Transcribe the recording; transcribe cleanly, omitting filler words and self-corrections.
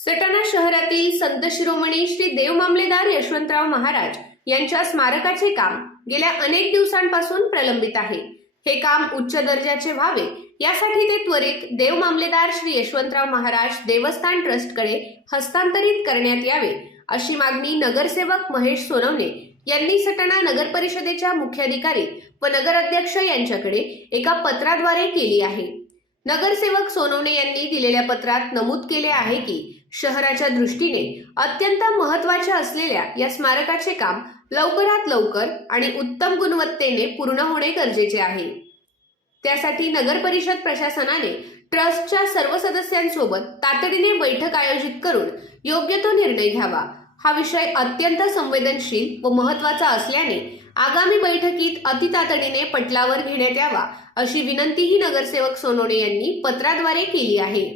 सटाणा शहरातील संत शिरोमणी श्री देव मामलेदार यशवंतराव महाराज यांच्या स्मारकाचे काम गेल्या अनेक दिवसांपासून प्रलंबित आहे। हे काम उच्च दर्जाचे व्हावे यासाठी ते त्वरित देव मामलेदार श्री यशवंतराव महाराज देवस्थान ट्रस्टकडे हस्तांतरित करण्यात यावे अशी मागणी नगरसेवक महेश सोनवणे यांनी सटाणा नगर परिषदेच्या मुख्याधिकारी व नगराध्यक्ष यांच्याकडे एका पत्राद्वारे केली आहे। नगरसेवक सोनवणे यांनी दिलेल्या पत्रात नमूद केले आहे की शहराच्या दृष्टीने अत्यंत महत्त्वाचे असलेल्या या स्मारकाचे काम लवकरात लवकर आणि उत्तम गुणवत्तेने पूर्ण होणे गरजेचे आहे। त्यासाठी नगर परिषद प्रशासनाने ट्रस्टच्या सर्व सदस्यांसोबत तातडीने बैठक आयोजित करून योग्य तो निर्णय घ्यावा। हा विषय अत्यंत संवेदनशील व महत्त्वाचा असल्याने आगामी बैठकीत अतितातडीने पटलावर घेण्यात यावा अशी विनंतीही नगरसेवक सोनवणे यांनी पत्राद्वारे केली आहे।